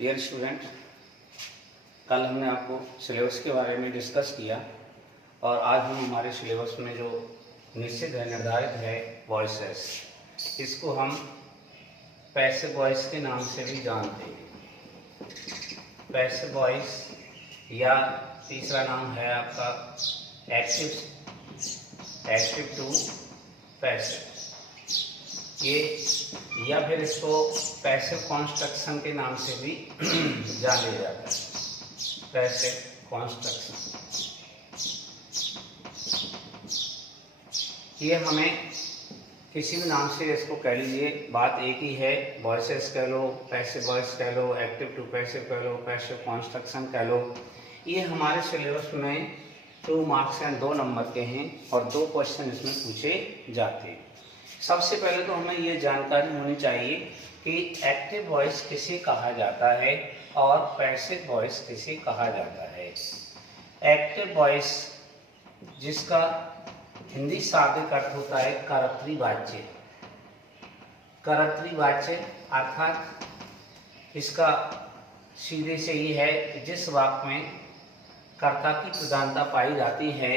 Dear student, कल हमने आपको सिलेबस के बारे में डिस्कस किया और आज हम हमारे सिलेबस में जो निश्चित है, निर्धारित है वॉइसेस, इसको हम पैसिव वॉइस के नाम से भी जानते हैं। पैसिव वॉइस या तीसरा नाम है आपका एक्टिव टू पैसिव, ये या फिर इसको पैसिव कॉन्स्ट्रक्शन के नाम से भी जाना जाता है। पैसिव कॉन्स्ट्रक्शन ये हमें किसी भी नाम से इसको कह लीजिए, बात एक ही है। वॉइसेस कह लो, पैसिव वॉइस कह लो, एक्टिव टू पैसिव कह लो, पैसिव कॉन्स्ट्रक्शन कह लो। ये हमारे सिलेबस में 2 मार्क्स एंड 2 नंबर के हैं और 2 क्वेश्चन इसमें पूछे जाते हैं। सबसे पहले तो हमें ये जानकारी होनी चाहिए कि एक्टिव वॉइस किसे कहा जाता है और पैसिव वॉइस किसे कहा जाता है। एक्टिव वॉइस जिसका हिंदी शाब्दिक अर्थ होता है कर्तरी वाच्य। कर्तरी वाच्य अर्थात इसका सीधे से ही है कि जिस वाक्य में कर्ता की प्रधानता पाई जाती है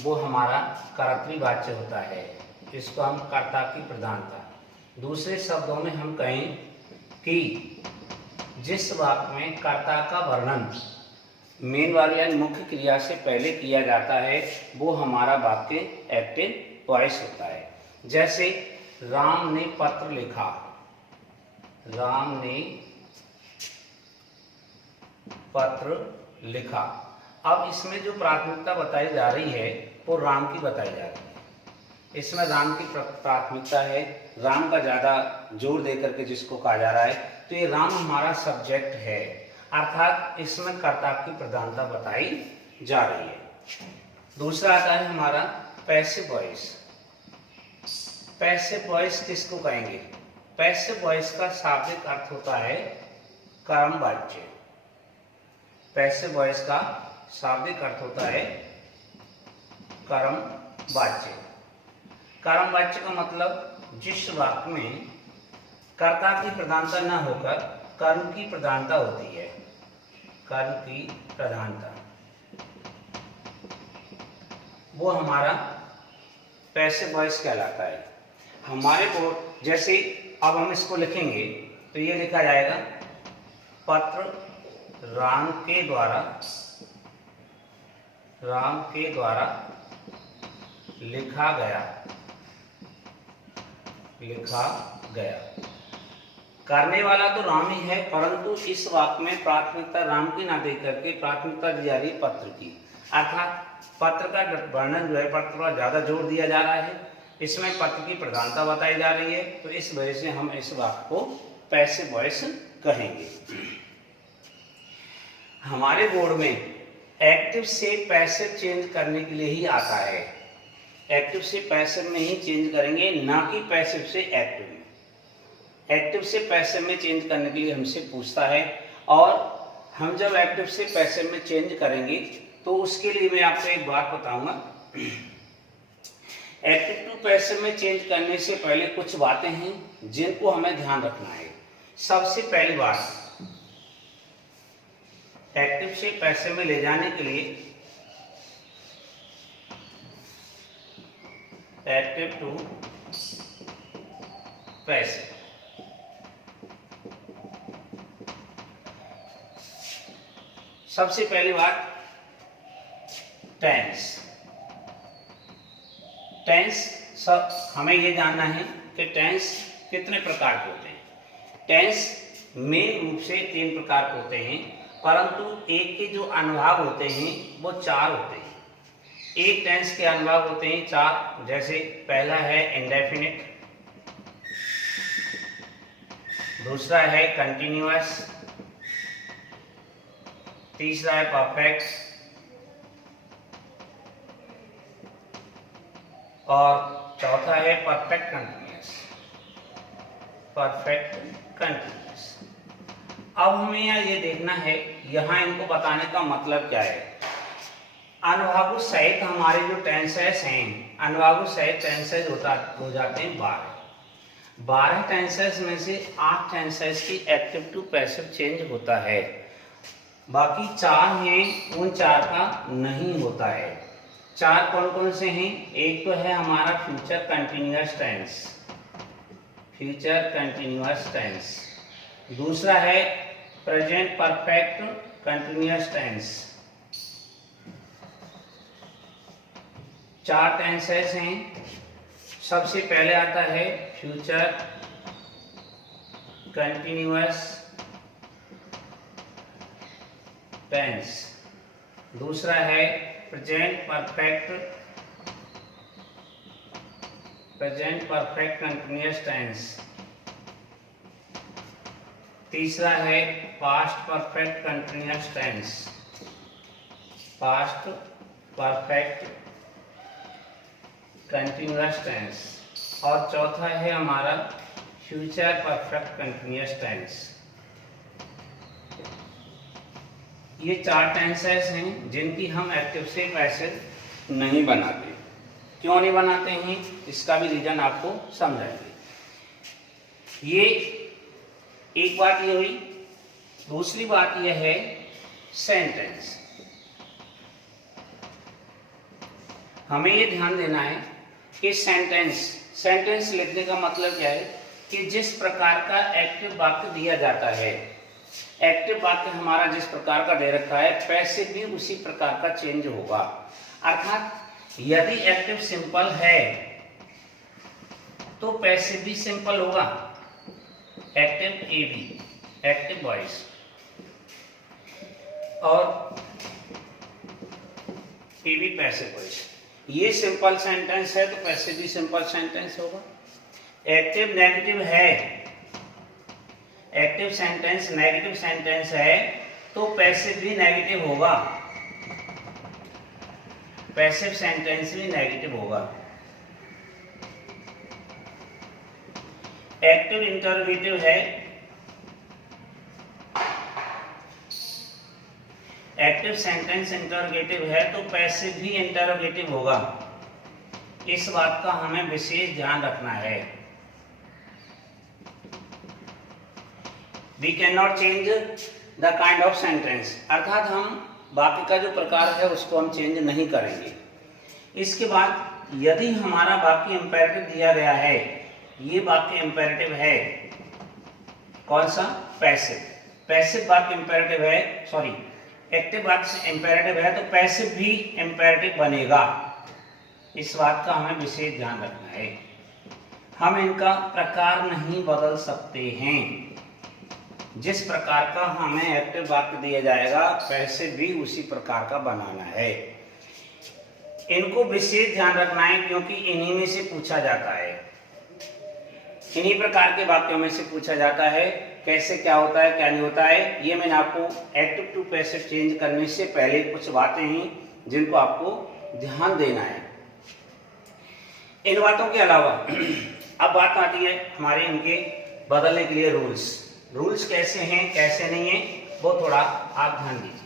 वो हमारा कर्तरी वाच्य होता है। इसको हम कर्ता की प्रधानता, दूसरे शब्दों में हम कहें कि जिस वाक्य में कर्ता का वर्णन मेन वाली यानी मुख्य क्रिया से पहले किया जाता है वो हमारा वाक्य एक्टिव वॉइस होता है। जैसे राम ने पत्र लिखा, राम ने पत्र लिखा। अब इसमें जो प्राथमिकता बताई जा रही है वो राम की बताई जा रही है। इसमें राम की प्राथमिकता है, राम का ज़्यादा जोर देकर के जिसको कहा जा रहा है, तो ये राम हमारा सब्जेक्ट है, अर्थात इसमें कर्ता की प्रधानता बताई जा रही है। दूसरा आता है हमारा पैसिव वॉइस। पैसिव वॉइस किसको कहेंगे? पैसिव वॉइस का शाब्दिक अर्थ होता है कर्मवाच्य। पैसिव वॉइस का शाब्दिक अर्थ होता है कर्मवाच्य। कर्मवाच्य का मतलब जिस वाक्य में कर्ता की प्रधानता न होकर कर्म की प्रधानता होती है, कर्म की प्रधानता, वो हमारा पैसिव वॉइस कहलाता है। हमारे बोर्ड जैसे अब हम इसको लिखेंगे तो ये लिखा जाएगा पत्र राम के द्वारा लिखा गया। करने वाला तो राम ही है, परंतु इस वाक्य में प्राथमिकता राम की ना दे करके प्राथमिकता दी जा रही है पत्र की, अर्थात पत्र का वर्णन जो है, पत्र पर ज्यादा जोर दिया जा रहा है, इसमें पत्र की प्रधानता बताई जा रही है, तो इस वजह से हम इस वाक्य को पैसिव वॉइस कहेंगे। हमारे बोर्ड में एक्टिव से पैसिव चेंज करने के लिए ही आता है। एक्टिव से पैसिव में ही चेंज करेंगे, ना कि पैसिव से एक्टिव में। एक्टिव से पैसिव में चेंज करने के लिए हमसे पूछता है, और हम जब एक्टिव से पैसिव में चेंज करेंगे तो उसके लिए मैं आपको एक बात बताऊंगा। एक्टिव टू पैसिव में चेंज करने से पहले कुछ बातें हैं जिनको हमें ध्यान रखना है। सबसे पहली बात, एक्टिव से पैसिव में ले जाने के लिए एक्टिव टू पैसिव, सबसे पहली बात टेंस। सब हमें ये जानना है कि टेंस कितने प्रकार के होते हैं। टेंस मेन रूप से 3 प्रकार के होते हैं, परंतु एक के जो अनुभाग होते हैं वो 4 होते हैं। एक टेंस के अनुभाग होते हैं 4, जैसे पहला है इंडेफिनिट, दूसरा है कंटिन्यूअस, तीसरा है परफेक्ट और चौथा है परफेक्ट कंटिन्यूअस। Perfect continuous. अब हमें ये देखना है यहाँ इनको बताने का मतलब क्या है। अनुभागु सहित हमारे जो टेंसेस हैं, अनुभागु सहित टेंसेस हो जाते हैं 12। 12 टेंसेस में से 8 टेंसेस की एक्टिव टू पैसिव चेंज होता है, बाकी 4 हैं उन 4 का नहीं होता है। 4 कौन कौन से हैं? एक तो है हमारा future continuous tense, future continuous tense. दूसरा है present perfect continuous tense. 4 tenses हैं। सबसे पहले आता है फ्यूचर कंटिन्यूअस टेंस, दूसरा है प्रेजेंट परफेक्ट कंटिन्यूअस टेंस, तीसरा है past perfect continuous tense, past perfect continuous tense, और चौथा है हमारा फ्यूचर परफेक्ट कंटिन्यूअस टेंस। ये 4 टेंसेस हैं जिनकी हम एक्टिव से पैसिव नहीं बनाते। क्यों नहीं बनाते हैं इसका भी रीजन आपको समझाएंगे। ये एक बात ये हुई। दूसरी बात यह है सेंटेंस। हमें ये ध्यान देना है कि सेंटेंस लिखने का मतलब क्या है कि जिस प्रकार का एक्टिव वाक्य दिया जाता है, एक्टिव वाक्य हमारा जिस प्रकार का दे रखा है, पैसिव भी उसी प्रकार का चेंज होगा। अर्थात यदि एक्टिव सिंपल है तो पैसिव भी सिंपल होगा। Active A B, active voice, और ए बी पैसिव वॉइस। ये सिंपल सेंटेंस है तो पैसिव भी सिंपल सेंटेंस होगा। एक्टिव नेगेटिव है, एक्टिव सेंटेंस नेगेटिव सेंटेंस है तो पैसिव भी नेगेटिव होगा, पैसिव सेंटेंस भी नेगेटिव होगा। एक्टिव इंटरोगेटिव है, एक्टिव सेंटेंस इंटरोगेटिव है तो पैसिव भी इंटरोगेटिव होगा। इस बात का हमें विशेष ध्यान रखना है। We cannot change the kind of sentence, अर्थात हम वाक्य का जो प्रकार है उसको हम चेंज नहीं करेंगे। इसके बाद यदि हमारा वाक्य इंपेरेटिव दिया गया है, ये वाक्य इंपेरेटिव है, कौन सा? पैसिव। पैसिव वाक्य इंपेरेटिव है, सॉरी एक्टिव वाक्य इंपेरेटिव है तो पैसिव भी इंपेरेटिव बनेगा। इस बात का हमें विशेष ध्यान रखना है। हम इनका प्रकार नहीं बदल सकते हैं। जिस प्रकार का हमें एक्टिव वाक्य दिया जाएगा, पैसिव भी उसी प्रकार का बनाना है। इनको विशेष ध्यान रखना है क्योंकि इन्हीं में से पूछा जाता है, इन्हीं प्रकार के वाक्यों में से पूछा जाता है कैसे क्या होता है क्या नहीं होता है। ये मैंने आपको एक्टिव टू पैसिव चेंज करने से पहले कुछ बातें हैं जिनको आपको ध्यान देना है। इन बातों के अलावा अब बात आती है हमारे इनके बदलने के लिए रूल्स कैसे हैं कैसे नहीं है, वो थोड़ा आप ध्यान दीजिए।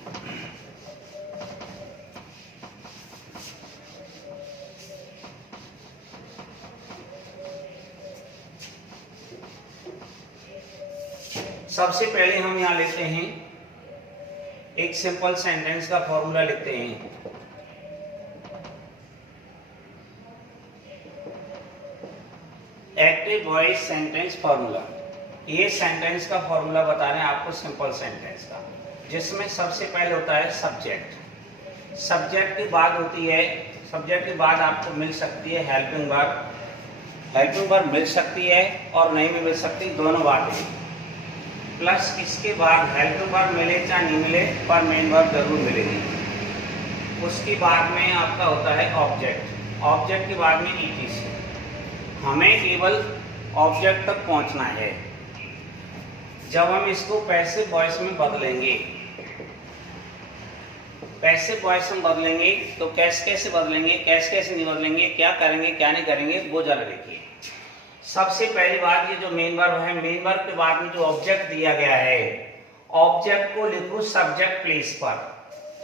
सबसे पहले हम यहां लेते हैं एक सिंपल सेंटेंस का फॉर्मूला लिखते हैं। Active voice sentence formula. ये सेंटेंस का फॉर्मूला बता रहे हैं आपको सिंपल सेंटेंस का, जिसमें सबसे पहले होता है सब्जेक्ट। सब्जेक्ट की बात होती है, सब्जेक्ट की बाद आपको मिल सकती है हेल्पिंग वर्ब। हेल्पिंग वर्ब मिल सकती है और नहीं भी मिल सकती, दोनों बात है। प्लस इसके बाद हेल्पिंग वर्ब मिले चाहे नहीं मिले पर मेन वर्ब जरूर मिलेगी। उसके बाद में आपका होता है ऑब्जेक्ट। ऑब्जेक्ट के बाद में ईटीसी। हमें केवल ऑब्जेक्ट तक पहुंचना है। जब हम इसको पैसिव वॉइस में बदलेंगे, पैसिव वॉइस में बदलेंगे तो कैसे बदलेंगे, कैसे नहीं बदलेंगे, क्या करेंगे क्या नहीं करेंगे, वो जरा देखिए। सबसे पहली बात, ये जो मेन वर्ब है, मेन वर्ब के बाद में जो ऑब्जेक्ट दिया गया है, ऑब्जेक्ट को लिखो सब्जेक्ट प्लेस पर।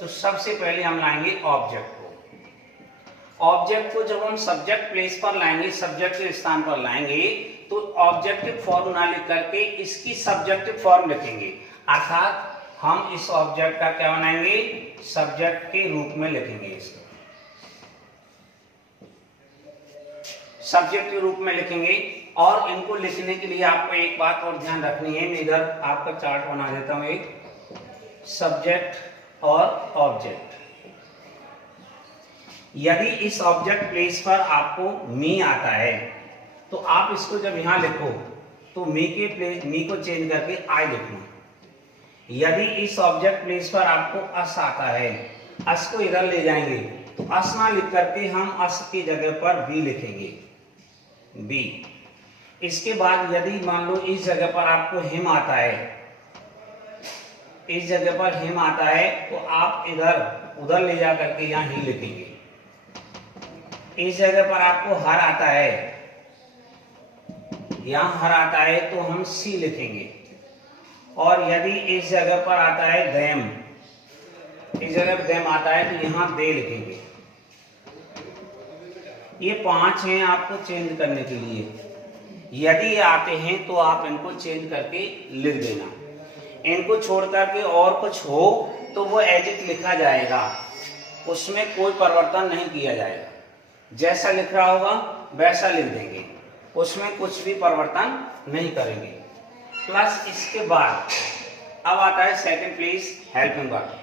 तो सबसे पहले हम लाएंगे ऑब्जेक्ट को। ऑब्जेक्ट को जब हम सब्जेक्ट प्लेस पर लाएंगे, सब्जेक्ट के स्थान पर लाएंगे, तो ऑब्जेक्टिव फॉर्म ना लिख करके इसकी सब्जेक्टिव फॉर्म लिखेंगे, अर्थात हम इस ऑब्जेक्ट का क्या बनाएंगे, सब्जेक्ट के रूप में लिखेंगे, इसको सब्जेक्ट के रूप में लिखेंगे। और इनको लिखने के लिए आपको एक बात और ध्यान रखनी है, मैं इधर आपका चार्ट बना देता हूं, एक सब्जेक्ट और ऑब्जेक्ट। यदि इस ऑब्जेक्ट प्लेस पर आपको मी आता है तो आप इसको जब यहां लिखो तो मी को चेंज करके आई लिखना। यदि इस ऑब्जेक्ट प्लेस पर आपको अस आता है, अस को इधर ले जाएंगे तो अस ना लिख करके हम अस की जगह पर बी लिखेंगे, बी। इसके बाद यदि मान लो इस जगह पर आपको हिम आता है, इस जगह पर हिम आता है तो आप इधर उधर ले जा करके यहां ही लिखेंगे। इस जगह पर आपको हर आता है, यहां हर आता है तो हम सी लिखेंगे। और यदि इस जगह पर आता है दैम, इस जगह पर दैम आता है तो यहां दे लिखेंगे। ये 5 हैं आपको चेंज करने के लिए। यदि ये आते हैं तो आप इनको चेंज करके लिख देना। इनको छोड़ करके और कुछ हो तो वो एज इट लिखा जाएगा, उसमें कोई परिवर्तन नहीं किया जाएगा। जैसा लिख रहा होगा वैसा लिख देंगे, उसमें कुछ भी परिवर्तन नहीं करेंगे। प्लस इसके बाद अब आता है second place helping verb.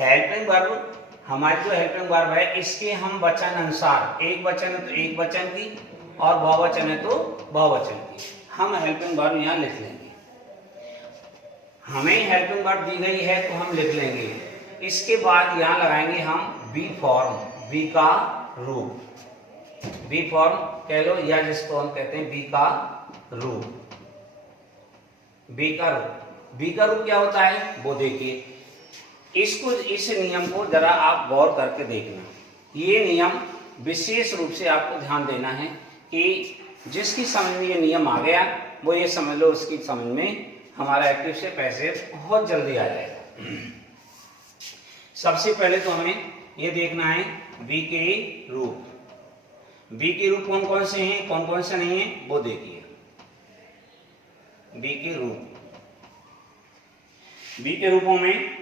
Helping verb हमारी जो हेल्पिंग वर्ब है, इसके हम वचन अनुसार, एक वचन है तो एक वचन की और बहुवचन है तो बहुवचन की, हम हेल्पिंग वर्ब यहाँ लिख लेंगे। हमें हेल्पिंग वर्ब दी गई है तो हम लिख लेंगे। इसके बाद यहाँ लगाएंगे हम बी फॉर्म, बी का रूप, बी फॉर्म कह लो या जिसको हम कहते हैं बी का रूप। बी का रूप, बी का रूप क्या होता है वो देखिए। इसको, इस नियम को जरा आप गौर करके देखना। ये नियम विशेष रूप से आपको ध्यान देना है कि जिसकी समझ में ये नियम आ गया वो ये समझ लो उसकी समझ में हमारा एक्टिव से पैसिव बहुत जल्दी आ जाएगा। सबसे पहले तो हमें ये देखना है बी के रूप। बी के रूप कौन कौन से हैं, कौन कौन से नहीं है वो देखिए। बी के रूप, बी के रूपों में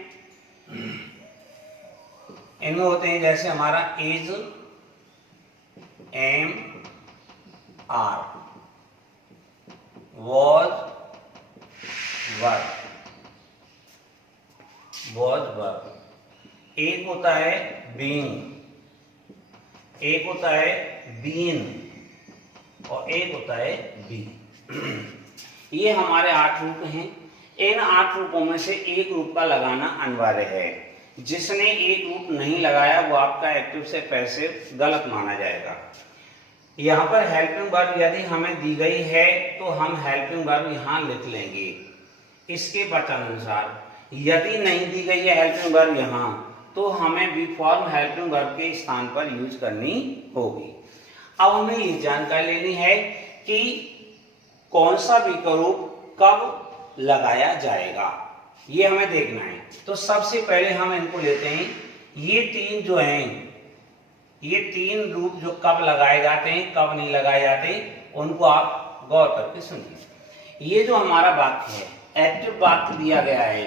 इनमें होते हैं जैसे हमारा is, am, are, was, were, was, were. एक होता है बीइंग, एक होता है बीन और एक होता है बी। ये हमारे 8 रूप हैं। इन 8 रूपों में से एक रूप का लगाना अनिवार्य है। जिसने एक रूप नहीं लगाया वो आपका एक्टिव से पैसिव गलत माना जाएगा। यहाँ पर हेल्पिंग वर्ब यदि हमें दी गई है तो हम हेल्पिंग वर्ब यहाँ लिख लेंगे इसके वचन अनुसार। यदि नहीं दी गई है हेल्पिंग वर्ब यहाँ तो हमें बी फॉर्म हेल्पिंग वर्ब के स्थान पर यूज करनी होगी। अब हमें ये जानकारी लेनी है कि कौन सा विकल्प कब लगाया जाएगा, ये हमें देखना है। तो सबसे पहले हम इनको लेते हैं, ये 3 जो हैं, ये 3 रूप जो कब लगाए जाते हैं कब नहीं लगाए जाते, उनको आप गौर करके सुनिए। ये जो हमारा वाक्य है, एक्टिव वाक्य दिया गया है,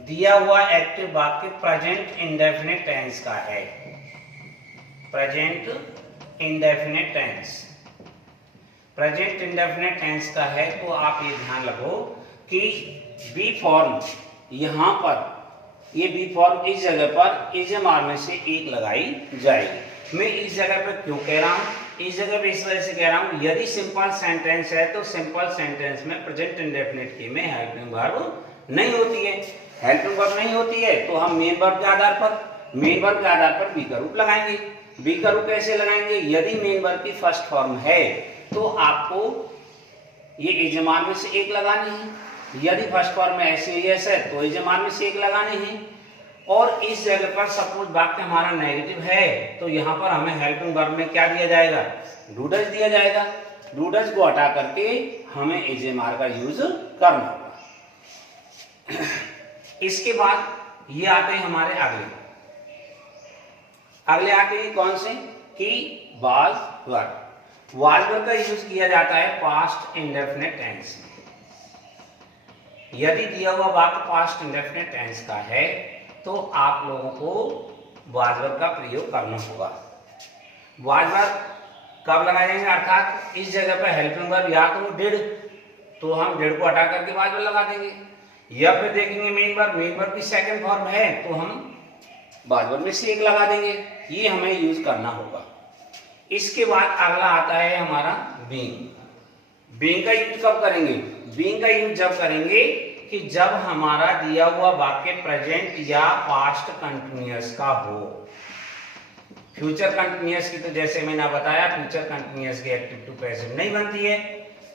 दिया हुआ एक्टिव वाक्य प्रेजेंट इंडेफिनिट टेंस का है। Present indefinite tense, present indefinite tense का है। तो आप ये ध्यान रखो कि बी फॉर्म यहां पर, ये बी फॉर्म इस जगह पर इजमार में से एक लगाई जाएगी। मैं इस जगह पर क्यों कह रहा हूं, इस जगह पे इस वजह से कह रहा हूं, यदि सिंपल सेंटेंस है तो सिंपल सेंटेंस में प्रेजेंट इंडेफिनिट के में हेल्पिंग वर्ब नहीं होती है। हेल्पिंग वर्ब नहीं होती है तो हम मेन वर्ब के आधार पर, मेन वर्ब के आधार पर बी का रूप लगाएंगे। बी का रूप कैसे लगाएंगे, यदि मेन वर्ब की फर्स्ट फॉर्म है तो आपको ये इजमार में से एक लगानी है, यदि फर्स्ट फॉर्म में एस है तो इजमार में से एक लगानी है। और इस जगह पर सपोज वाक्य हमारा नेगेटिव है तो यहाँ पर हमें हेल्पिंग वर्ब में क्या दिया जाएगा, डू डज दिया जाएगा। डू डज को हटा करके हमें इजमार का यूज करना होगा। इसके बाद ये आते हैं हमारे अगले आते हैं कौन से, कि वाज वर। वाज वर्ब का यूज किया जाता है पास्ट इंडेफिनिट टेंस में। यदि दिया हुआ वाक्य पास्ट इंडेफिनिट टेंस का है तो आप लोगों को वाज वर्ब का प्रयोग करना होगा। वाज वर्ब कब लगाए जाएंगे, अर्थात इस जगह पर हेल्पिंग वर्ब या तो डिड, तो हम डिड को हटा करके वाज वर्ब लगा देंगे, या फिर देखेंगे मेन वर्ब की सेकंड फॉर्म है तो हम वाज वर्ब में से एक लगा देंगे। ये हमें यूज करना होगा। इसके बाद अगला आता है हमारा बीइंग। बीइंग का यूज कब करेंगे, बीइंग का यूज जब करेंगे कि जब हमारा दिया हुआ वाक्य प्रेजेंट या पास्ट कंटिन्यूअस का हो। फ्यूचर कंटिन्यूअस की तो जैसे मैंने बताया फ्यूचर कंटिन्यूअस की एक्टिव टू पैसिव नहीं बनती है,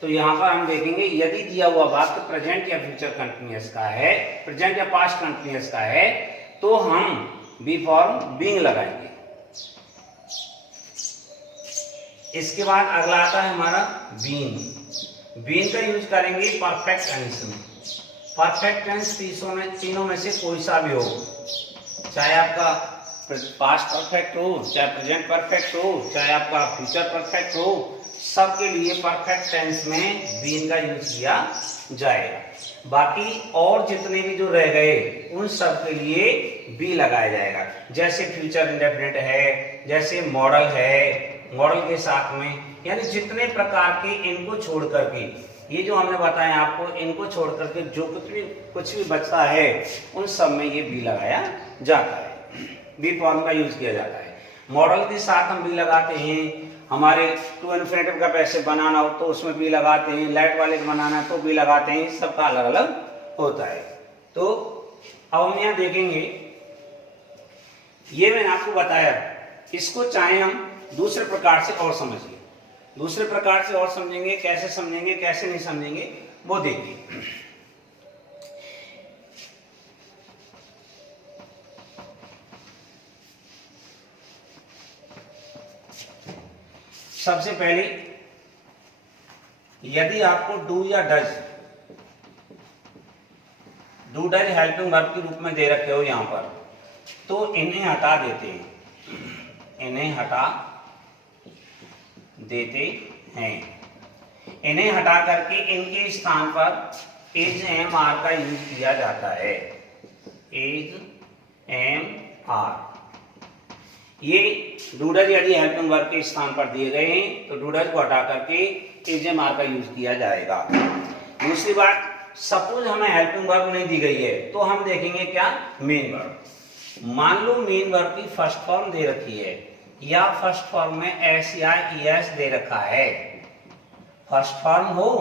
तो यहाँ पर हम देखेंगे यदि दिया हुआ वाक्य प्रेजेंट या फ्यूचर कंटिन्यूअस का है, प्रेजेंट या पास्ट कंटिन्यूअस का है, तो हम बी फॉर्म बीइंग लगाएंगे। इसके बाद अगला आता है हमारा बीइंग। बीइंग का यूज करेंगे परफेक्ट टेंस में। परफेक्ट टेंस तीनों में से कोई सा भी हो, चाहे आपका पास्ट परफेक्ट हो, चाहे प्रेजेंट परफेक्ट हो, चाहे आपका फ्यूचर परफेक्ट हो, सबके लिए परफेक्ट टेंस में बीइंग का यूज किया जाएगा। बाकी और जितने भी जो रह गए उन सब के लिए बी लगाया जाएगा। जैसे फ्यूचर इंडेफिनिट है, जैसे मॉडल है, मॉडल के साथ में, यानी जितने प्रकार के इनको छोड़ करके, ये जो हमने बताया आपको, इनको छोड़ करके जो कुछ भी बचता है उन सब में ये बी लगाया जाता है, बी फॉर्म का यूज किया जाता है। मॉडल के साथ हम बी लगाते हैं। हमारे टू इन्फिनेटिव का पैसिव बनाना हो तो उसमें बी लगाते हैं, लाइट वाले का बनाना है तो बी लगाते हैं, सबका अलग अलग होता है। तो अब हम यहाँ देखेंगे, ये मैंने आपको बताया, इसको चाहे हम दूसरे प्रकार से और समझिए, दूसरे प्रकार से और समझेंगे, कैसे समझेंगे कैसे नहीं समझेंगे वो देखिए। सबसे पहले यदि आपको डू या does, do does helping verb के रूप में दे रखे हो यहां पर, तो इन्हें हटा देते हैं, इन्हें हटा देते हैं। इन्हें हटा करके इनके स्थान पर इज एम आर का यूज किया जाता है। इज एम आर, ये डूडज यदि हेल्पिंग वर्ब के स्थान पर दिए गए हैं तो डूडज को हटा करके इज एम आर का यूज किया जाएगा। दूसरी बात, सपोज हमें हेल्पिंग वर्ब नहीं दी गई है तो हम देखेंगे क्या, मेन वर्ब। मान लो मेन वर्ब की फर्स्ट फॉर्म दे रखी है या फर्स्ट फॉर्म में एस या ई एस दे रखा है, फर्स्ट फॉर्म हो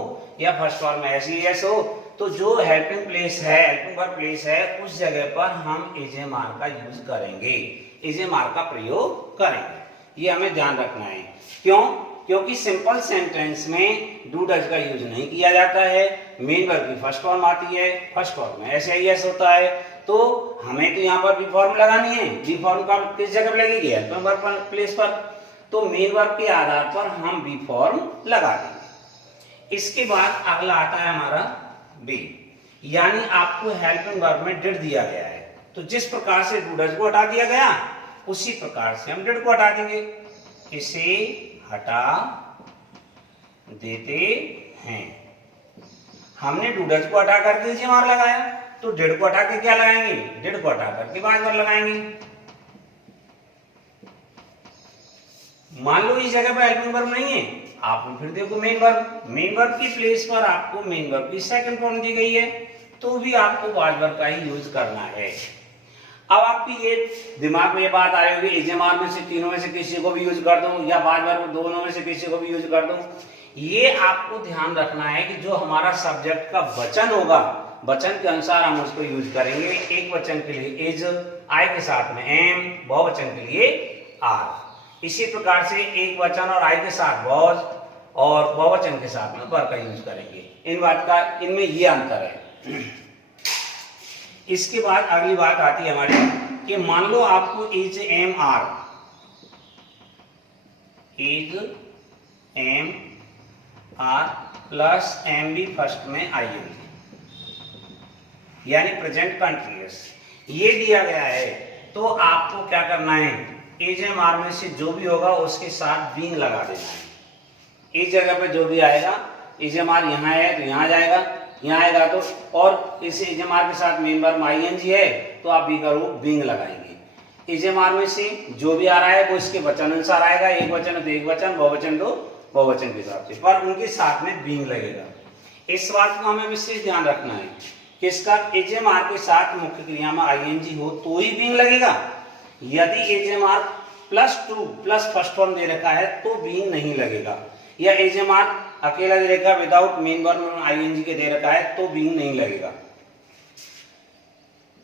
या फर्स्ट फॉर्म में एस ई एस हो, तो जो हेल्पिंग प्लेस है, हेल्पिंग वर्ब प्लेस है, उस जगह पर हम इज एम आर का यूज करेंगे, इज एम आर का प्रयोग करेंगे। ये हमें ध्यान रखना है। क्यों? क्योंकि सिंपल सेंटेंस में डू डज का यूज नहीं किया जाता है। मेन वर्ब की फर्स्ट फॉर्म आती है, फर्स्ट फॉर्म में एस आई एस होता है, तो हमें तो यहाँ पर बी फॉर्म लगानी है। बी फॉर्म का किस जगह पर लगेगी, हेल्पिंग वर्ब प्लेस पर, तो मेन वर्ब के आधार पर हम बी फॉर्म लगा देंगे। इसके बाद अगला आता है हमारा बी, यानी आपको हेल्पिंग वर्ब में डिड दिया गया है, तो जिस प्रकार से डू डज को हटा दिया गया उसी प्रकार से हम डिड को हटा देंगे। इसे हटा देते हैं। हमने डू डज को हटा करके इज एम आर लगाया, तो डिड को हटा के क्या लगाएंगे, डिड को हटा करके वाज वर्ब लगाएंगे। मान लो इस जगह पर हेल्पिंग वर्ब नहीं है, आप फिर देखो मेन वर्ब, मेन वर्ब की प्लेस पर आपको मेन वर्ब की सेकंड फॉर्म दी गई है, तो भी आपको वाज वर्ब का ही यूज करना है। अब आपकी ये दिमाग में ये बात आ रही होगी, इज एम आर में से तीनों में से किसी को भी यूज कर दूं या वाज वर्ब दोनों में से किसी को भी यूज कर दूं। ये आपको ध्यान रखना है कि जो हमारा सब्जेक्ट का वचन होगा, वचन के अनुसार हम उसको यूज करेंगे। एक वचन के लिए इज, आई के साथ में एम, बहुवचन के लिए आर। इसी प्रकार से एक वचन और आई के साथ वॉज और बहुवचन के साथ में वर का यूज करेंगे। इनमें ये अंतर है। इसके बाद अगली बात आती है हमारी कि मान लो आपको is am are, is am are plus M B first में आई होगी, यानी प्रेजेंट कंटिन्यूअस, ये दिया गया है, तो आपको क्या करना है, इज एम आर में से जो भी होगा उसके साथ बीइंग लगा देना है। इस जगह पे जो भी आएगा, इजेमार यहाँ है तो यहाँ जाएगा, यहाँ आएगा तो, और इस इजेमार के साथ मेन वर्ब आईएनजी है तो आप बी का रूप बीइंग लगाएंगे। इजेमार में से जो भी आ रहा है वो इसके वचन अनुसार आएगा, एक वचन तो एक वचन, बहुवचन तो बहुवचन के हिसाब से, पर उनके साथ में बीइंग लगेगा। इस बात का हमें विशेष ध्यान रखना है, किसका, इजेमार के साथ मुख्य क्रिया में आईएनजी हो तो ही बीइंग लगेगा। यदि इजेमार +2 प्लस फर्स्ट फॉर्म दे रखा है तो बीइंग नहीं लगेगा, या इजेमार अकेला दे रखा विदाउट मेन वर्ब आईएनजी के दे रखा है तो बीइंग नहीं लगेगा।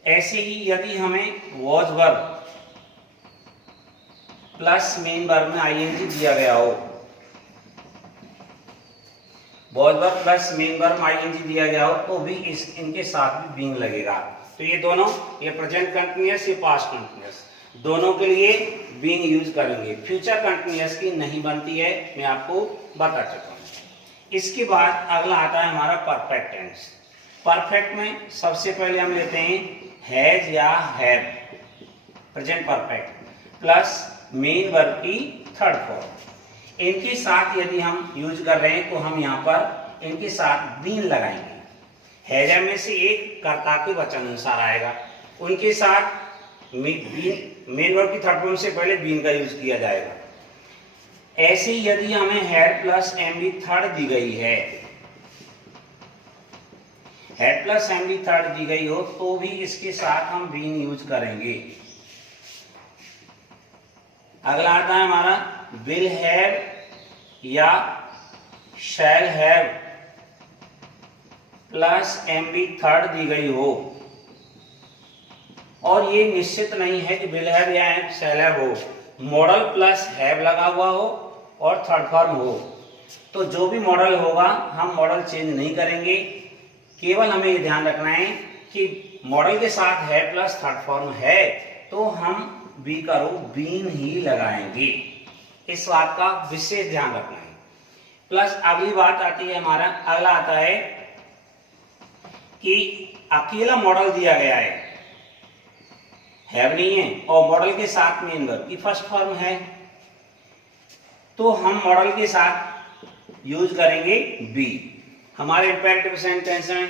ऐसे ही यदि हमें was verb plus main verb में आईएनजी दिया गया हो, was verb plus main verb ING दिया गया हो तो भी इनके साथ भी बीइंग लगेगा। तो ये दोनों, ये प्रेजेंट कंटिन्यूअस, ये पास्ट कंटिन्यूअस, दोनों के लिए बीइंग यूज करेंगे। फ्यूचर कंटिन्यूअस की नहीं बनती है, मैं आपको बता चुका हूं। इसके बाद अगला आता है हमारा परफेक्ट टेंस। परफेक्ट में सबसे पहले हम लेते हैं हैज या have, present perfect plus main verb की थर्ड फॉर्म। इनके साथ यदि हम यूज कर रहे हैं तो हम यहाँ पर इनके साथ बीन लगाएंगे। हैज में से एक कर्ता के वचन अनुसार आएगा, उनके साथ मेन वर्ब की थर्ड फॉर्म से पहले बीन का यूज किया जाएगा। ऐसे ही यदि हमें हैड प्लस एमडी थर्ड दी गई है, हैड प्लस एमडी थर्ड दी गई हो तो भी इसके साथ हम बीन यूज करेंगे। अगला आता है हमारा विल हैव या shall have plus MD third दी गई हो, और ये निश्चित नहीं है कि विल हैव या शैल हैव हो, मॉडल प्लस हैव लगा हुआ हो और थर्ड फॉर्म हो, तो जो भी मॉडल होगा हम मॉडल चेंज नहीं करेंगे। केवल हमें ये ध्यान रखना है कि मॉडल के साथ है प्लस थर्ड फॉर्म है तो हम बी का रूप बीन ही लगाएंगे। इस बात का विशेष ध्यान रखना है। प्लस अगली बात आती है हमारा, अगला आता है कि अकेला मॉडल दिया गया है नहीं है, और मॉडल के साथ मेन वर्ब की फर्स्ट फॉर्म है, तो हम मॉडल के साथ यूज करेंगे बी। हमारे इंपेरेटिव सेंटेंस हैं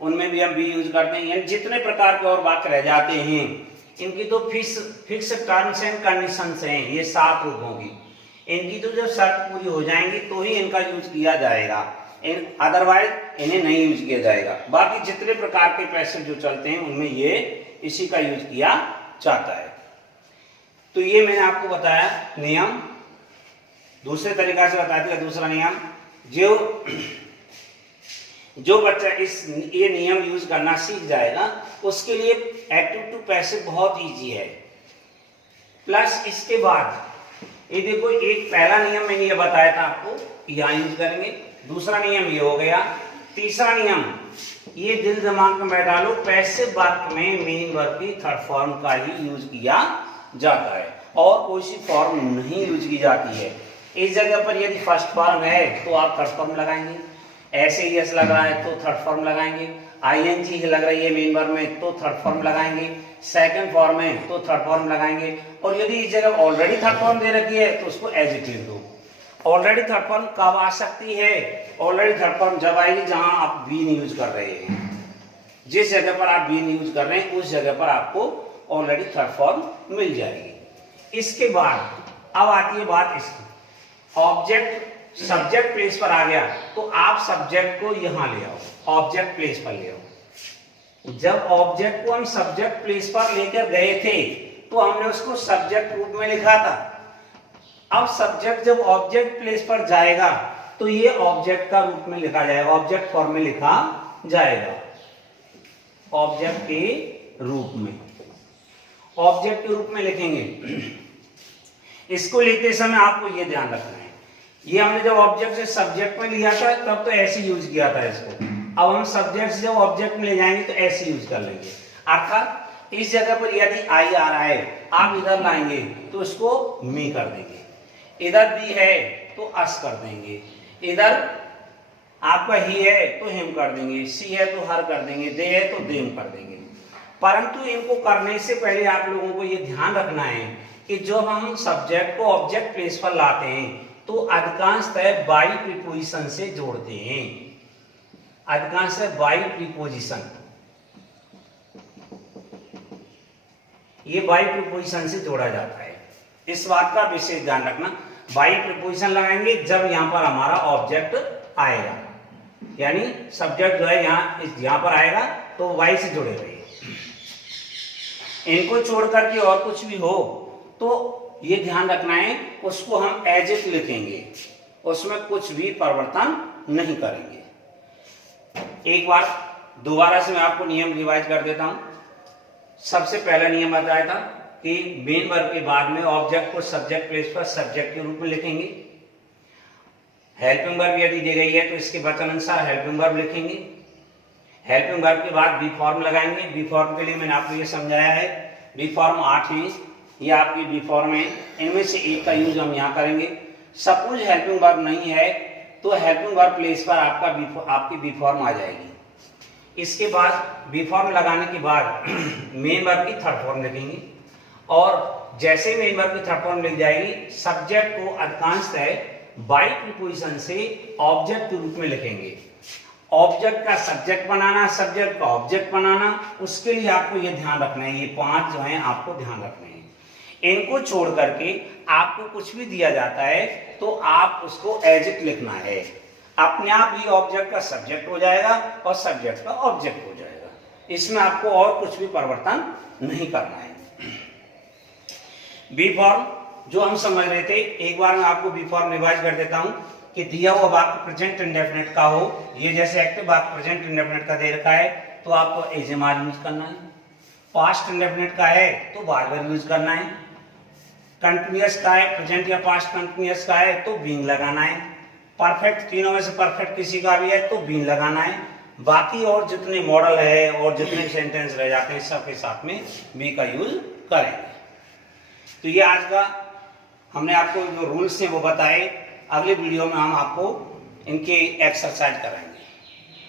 उनमें भी हम बी यूज करते हैं। यानी जितने प्रकार के और वाक्य रह जाते हैं इनकी तो फिक्स टर्म्स एंड कंडीशंस हैं, ये 7 रूप होंगी। इनकी तो जब शर्त पूरी हो जाएंगी तो ही इनका यूज किया जाएगा, अदरवाइज इन्हें नहीं यूज किया जाएगा। बाकी जितने प्रकार के पैसेज जो चलते हैं उनमें ये इसी का यूज किया जाता है। तो ये मैंने आपको बताया नियम। दूसरे तरीका से बता दिया दूसरा नियम, जो बच्चा ये नियम यूज करना सीख जाएगा उसके लिए एक्टिव टू पैसिव बहुत इजी है। प्लस इसके बाद ये देखो, एक पहला नियम मैंने ये बताया था आपको, यहाँ यूज करेंगे। दूसरा नियम ये हो गया। तीसरा नियम, ये दिल दिमाग में बैठा लो, पैसिव वाक्य में मेन वर्ब की थर्ड फॉर्म का ही यूज किया जाता है और कोई सी फॉर्म नहीं यूज की जाती है। इस जगह पर यदि फर्स्ट फॉर्म है तो आप थर्ड फॉर्म लगाएंगे, ऐसे ही एस लग रहा है तो थर्ड फॉर्म लगाएंगे, आईएनजी लग रही है मेन वर्ब में तो थर्ड फॉर्म लगाएंगे, सेकंड फॉर्म है तो थर्ड फॉर्म लगाएंगे, और यदि इस जगह ऑलरेडी थर्ड फॉर्म दे रखी है तो उसको एज इट इज दो। ऑलरेडी थर्ड फॉर्म कब आ सकती है? ऑलरेडी थर्ड फॉर्म जब आएगी जहां आप बीन यूज कर रहे हैं। जिस जगह पर आप बीन यूज कर रहे हैं उस जगह पर आपको ऑलरेडी थर्ड फॉर्म मिल जाएगी। इसके बाद अब आती है बात इसकी, ऑब्जेक्ट सब्जेक्ट प्लेस पर आ गया तो आप सब्जेक्ट को यहां ले आओ, ऑब्जेक्ट प्लेस पर ले आओ। जब ऑब्जेक्ट को हम सब्जेक्ट प्लेस पर लेकर गए थे तो हमने उसको सब्जेक्ट रूप में लिखा था। अब सब्जेक्ट जब ऑब्जेक्ट प्लेस पर जाएगा तो ये ऑब्जेक्ट का रूप में लिखा जाएगा, ऑब्जेक्ट फॉर्म में लिखा जाएगा, ऑब्जेक्ट के रूप में, ऑब्जेक्ट के रूप में लिखेंगे। इसको लिखते समय आपको ये ध्यान रखना है, ये हमने जब ऑब्जेक्ट से सब्जेक्ट में लिया था तब तो ऐसे यूज किया था इसको, अब हम सब्जेक्ट से जब ऑब्जेक्ट में ले जाएंगे तो ऐसे यूज कर लेंगे। अर्थात इस जगह पर यदि आई आ रहा है आप इधर लाएंगे तो उसको मी कर देंगे, इधर बी है तो अस कर देंगे, इधर आपका ही है तो हिम कर देंगे, सी है तो हर कर देंगे, दे है तो देम कर देंगे। परंतु इनको करने से पहले आप लोगों को ये ध्यान रखना है कि जब हम सब्जेक्ट को ऑब्जेक्ट प्लेस पर लाते हैं तो अधिकांशतः बाई प्रीपोजिशन से जोड़ते हैं, अधिकांशतः बाई प्रीपोजिशन, ये बाई प्रीपोजिशन से जोड़ा जाता है। इस बात का विशेष ध्यान रखना, बाई प्रीपोजिशन लगाएंगे जब यहां पर हमारा ऑब्जेक्ट आएगा, यानी सब्जेक्ट जो है यहाँ पर आएगा तो वाई से जुड़े रहिए। इनको छोड़ करके और कुछ भी हो तो ये ध्यान रखना है, उसको हम एज इट लिखेंगे, उसमें कुछ भी परिवर्तन नहीं करेंगे। एक बार दोबारा से मैं आपको नियम रिवाइज कर देता हूं। सबसे पहला नियम बताया था कि मेन वर्ब के बाद में ऑब्जेक्ट को सब्जेक्ट प्लेस पर सब्जेक्ट के रूप में लिखेंगे। हेल्पिंग वर्ब यदि दी गई है तो इसके वचन अनुसार हेल्पिंग वर्ब लिखेंगे। हेल्पिंग वर्ब के बाद बी फॉर्म लगाएंगे। बी फॉर्म के लिए मैंने आपको ये समझाया है, बी फॉर्म 8 है, ये आपकी बी फॉर्म है, इनमें से एक का यूज हम यहाँ करेंगे। सपोज हेल्पिंग वर्ब नहीं है तो हेल्पिंग वर्ब प्लेस पर आपकी बी फॉर्म आ जाएगी। इसके बाद बी फॉर्म लगाने के बाद मेन वर्ब की थर्ड फॉर्म लिखेंगे, और जैसे मेन वर्ब की थर्ड फॉर्म लिख जाएगी, सब्जेक्ट को अधिकांशतः बाई प्रीपोजिशन से ऑब्जेक्ट के रूप में लिखेंगे। ऑब्जेक्ट का सब्जेक्ट बनाना, सब्जेक्ट का ऑब्जेक्ट बनाना, उसके लिए आपको ये ध्यान रखना है, ये 5 जो हैं आपको ध्यान रखने हैं। इनको छोड़ करके आपको कुछ भी दिया जाता है तो आप उसको एज इट लिखना है, अपने आप ही ऑब्जेक्ट का सब्जेक्ट हो जाएगा और सब्जेक्ट का ऑब्जेक्ट हो जाएगा। इसमें आपको और कुछ भी परिवर्तन नहीं करना है। बी फॉर्म जो हम समझ रहे थे, एक बार मैं आपको बी फॉर्म रिवाइज कर देता हूं कि दिया हुआ वाक्य प्रेजेंट इंडेफिनिट का हो, ये जैसे एक्टिव वाक्य प्रेजेंट इंडेफिनिट का दे रखा है तो आपको एजमाल यूज करना है। पास्ट इंडेफिनिट का है तो बार बार यूज करना है। कंटिन्यूअस का है, प्रेजेंट या पास्ट कंटिन्यूअस का है तो बीइंग लगाना है। परफेक्ट, तीनों में से परफेक्ट किसी का भी है तो बीइंग लगाना है। बाकी और जितने मॉडल है और जितने सेंटेंस रह जाते हैं सबके साथ में बी का यूज करेंगे। तो ये आज का हमने आपको जो रूल्स हैं वो बताए। अगले वीडियो में हम आपको इनके एक्सरसाइज कराएंगे।